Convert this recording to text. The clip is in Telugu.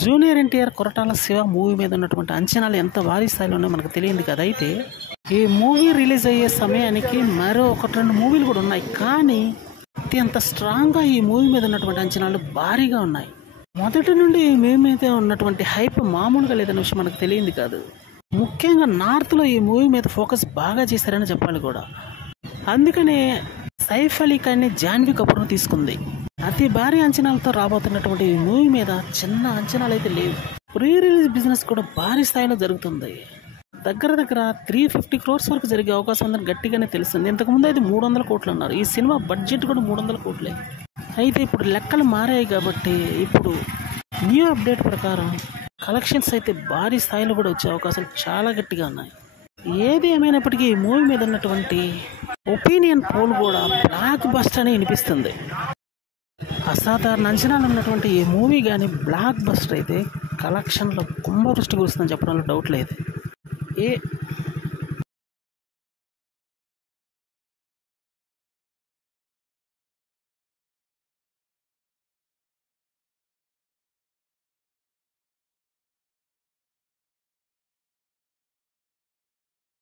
జూనియర్ ఎన్టీఆర్ కొరటాల శివ మూవీ మీద ఉన్నటువంటి అంచనాలు ఎంత భారీ స్థాయిలో ఉన్నాయో మనకు తెలియదు కదా. అయితే ఈ మూవీ రిలీజ్ అయ్యే సమయానికి మరో 1-2 మూవీలు కూడా ఉన్నాయి. కానీ అత్యంత స్ట్రాంగ్గా ఈ మూవీ మీద ఉన్నటువంటి అంచనాలు భారీగా ఉన్నాయి. మొదటి నుండి ఈ మూవీ మీద ఉన్నటువంటి హైప్ మామూలుగా లేదన్న విషయం మనకు తెలియదు కాదు. ముఖ్యంగా నార్త్లో ఈ మూవీ మీద ఫోకస్ బాగా చేశారని చెప్పాలి కూడా. అందుకనే సైఫ్ అలీ ఖాన్ని జాన్వీ కపూర్ను తీసుకుంది. అతి భారీ అంచనాలతో రాబోతున్నటువంటి ఈ మూవీ మీద చిన్న అంచనాలు అయితే లేవు. ప్రీ రిలీజ్ బిజినెస్ కూడా భారీ స్థాయిలో జరుగుతుంది. దగ్గర 350 crores వరకు జరిగే అవకాశం ఉందని గట్టిగానే తెలుస్తుంది. ఇంతకుముందు అయితే 300 కోట్లు అన్నారు. ఈ సినిమా బడ్జెట్ కూడా 300 కోట్లే. అయితే ఇప్పుడు లెక్కలు మారాయి కాబట్టి ఇప్పుడు న్యూ అప్డేట్ ప్రకారం కలెక్షన్స్ అయితే భారీ స్థాయిలో కూడా వచ్చే అవకాశాలు చాలా గట్టిగా ఉన్నాయి. ఏది ఏమైనప్పటికీ ఈ మూవీ మీద ఉన్నటువంటి ఒపీనియన్ పోల్ కూడా బ్లాక్ బస్టర్ అని వినిపిస్తుంది. అసాధారణ అంచనాలు ఉన్నటువంటి ఈ మూవీ కానీ బ్లాక్ బస్టర్ అయితే కలెక్షన్లో కుంభవృష్టి కురుస్తుందని చెప్పడంలో డౌట్ లేదు.